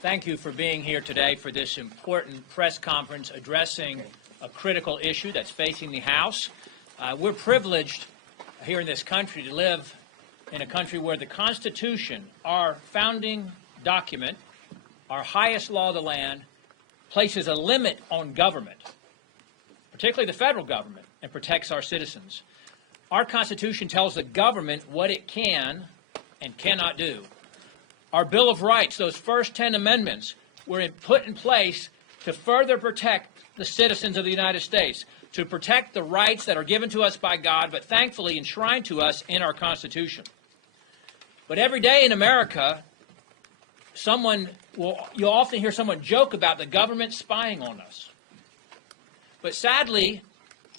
Thank you for being here today for this important press conference addressing a critical issue that's facing the House. We're privileged here in this country to live in a country where the Constitution, our founding document, our highest law of the land, places a limit on government, particularly the federal government, and protects our citizens. Our Constitution tells the government what it can and cannot do. Our Bill of Rights, those first 10 amendments, were put in place to further protect the citizens of the United States, to protect the rights that are given to us by God, but thankfully enshrined to us in our Constitution. But every day in America, you'll often hear someone joke about the government spying on us. But sadly,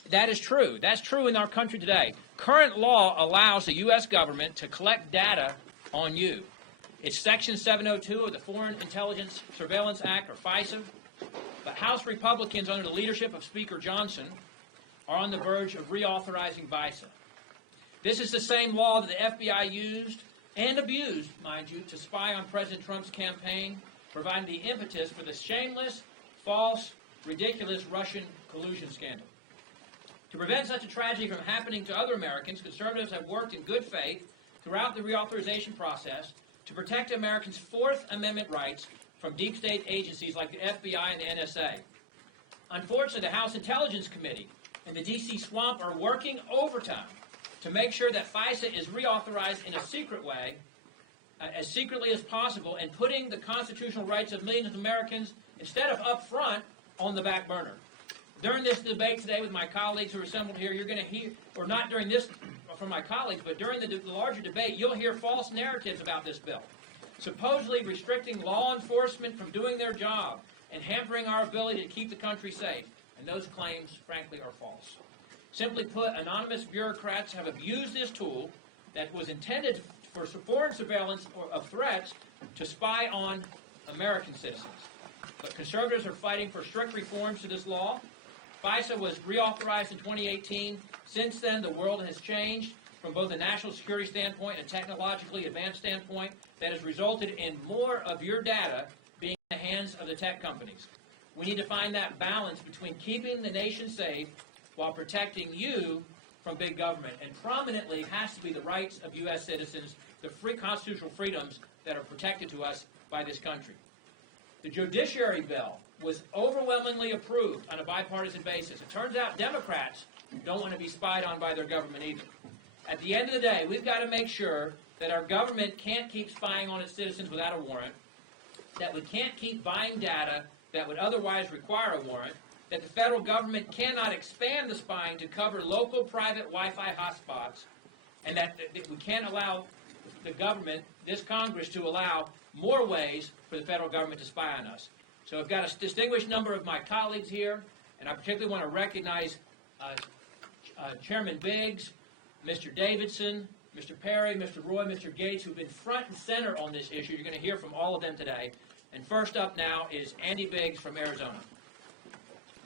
that is true. That's true in our country today. Current law allows the U.S. government to collect data on you. It's Section 702 of the Foreign Intelligence Surveillance Act, or FISA. But House Republicans, under the leadership of Speaker Johnson, are on the verge of reauthorizing FISA. This is the same law that the FBI used and abused, mind you, to spy on President Trump's campaign, providing the impetus for the shameless, false, ridiculous Russian collusion scandal. To prevent such a tragedy from happening to other Americans, conservatives have worked in good faith throughout the reauthorization process to protect Americans' Fourth Amendment rights from deep state agencies like the FBI and the NSA. Unfortunately, the House Intelligence Committee and the D.C. swamp are working overtime to make sure that FISA is reauthorized in a secret way, as secretly as possible, and putting the constitutional rights of millions of Americans, instead of up front, on the back burner. During this debate today with my colleagues who are assembled here, you're going to hear, or not during this from my colleagues, but during the larger debate, you'll hear false narratives about this bill, supposedly restricting law enforcement from doing their job and hampering our ability to keep the country safe. And those claims, frankly, are false. Simply put, anonymous bureaucrats have abused this tool that was intended for foreign surveillance of threats to spy on American citizens. But conservatives are fighting for strict reforms to this law. FISA was reauthorized in 2018. Since then, the world has changed from both a national security standpoint and a technologically advanced standpoint that has resulted in more of your data being in the hands of the tech companies. We need to find that balance between keeping the nation safe while protecting you from big government. And prominently has to be the rights of U.S. citizens, the free constitutional freedoms that are protected to us by this country. The judiciary bill was overwhelmingly approved on a bipartisan basis. It turns out Democrats don't want to be spied on by their government either. At the end of the day, we've got to make sure that our government can't keep spying on its citizens without a warrant, that we can't keep buying data that would otherwise require a warrant, that the federal government cannot expand the spying to cover local private Wi-Fi hotspots, and that we can't allow the government, this Congress, to allow more ways for the federal government to spy on us. So I've got a distinguished number of my colleagues here, and I particularly want to recognize Chairman Biggs, Mr. Davidson, Mr. Perry, Mr. Roy, Mr. Gates, who've been front and center on this issue. You're going to hear from all of them today. And first up now is Andy Biggs from Arizona.